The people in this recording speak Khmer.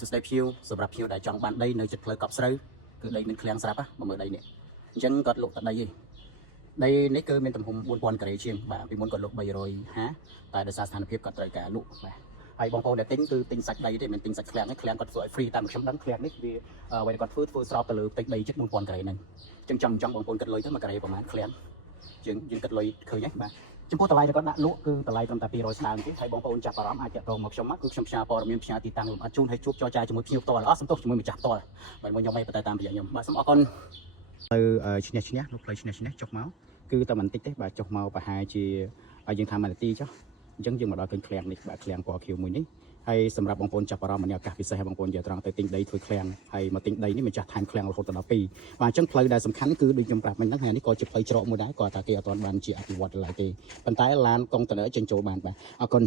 សួស្តីភ្ញៀវសម្រាប់ភ្ញៀវដែលចង់បានដីនៅជិតផ្លូវកប់ស្រូវគឺដីមានឃ្លាំងស្រាប់មកមើលដីនេះអញ្ចឹងគាត់លក់តែដីឯងដីនេះគឺមានទំហំ 4000 ការ៉េជាងបាទពីមុនគាត់លក់350តែដោយសារស្ថានភាពគាត់ត្រូវការលក់បាទហើយបងប្អូនដែលទិញគឺទិញសាច់ដីទេមិនទិញសាច់ឃ្លាំងទេឃ្លាំងគាត់ធ្វើឲ្យ free តាមខ្ញុំដឹងឃ្លាំងនេះវាអ្វីដែលគាត់ធ្វើស្របទៅលើផ្ទៃដីជិត 4000 ការ៉េហ្នឹងអញ្ចឹងចង់បងប្អូនគិតលុយទៅ1ការ៉េប្រហែលឃ្លាំងយើងគិតលុយឃើញហ្នឹងបាទចំពោះតម្លៃដែលគាត់ដាក់លក់គឺតម្លៃត្រឹមតែ200ស្ដើងទេហើយបងប្អូនចាប់អារម្មណ៍អាចតាក់ទងមកខ្ញុំមកគឺខ្ញុំផ្សាយព័ត៌មានផ្សាយទីតាំងលម្អិតជូនឲ្យជួបចរចាជាមួយភ្ញៀវផ្ទាល់សំទោសជាមួយម្ចាស់ផ្ទាល់បើមកខ្ញុំមិនទៅតាមរយៈខ្ញុំបាទសូមអរគុណទៅឈ្នះលោកផ្លូវឈ្នះចុះមកគឺតែបន្តិចទេបាទចុះមកប្រហែលជាឲ្យយើងថា1នាទីចុះអញ្ចឹងយើងមកដល់ឃើញឃ្លាំងនេះបាទឃ្លាំងពណ៌ខៀវមួយនេះហើយសម្រាប់បងប្អូនចាប់អារម្មណ៍មានឱកាសពិសេសបងប្អូនយកត្រង់ទៅទិញដីធ្វើឃ្លាំងហើយមកទិញដីនេះម្ចាស់ថែមឃ្លាំងរហូតដល់2បាទអញ្ចឹងផ្លូវដែលសំខាន់គឺដូចខ្ញុំប្រាប់មិញហ្នឹងថ្ងៃនេះក៏ជាផ្លូវច្រកមួយដែរគាត់ថាគេអត់ទាន់បានជាអភិវឌ្ឍឡើយទេប៉ុន្តែឡានកុងតឺន័រចេញចូលបានបាទអរគុណ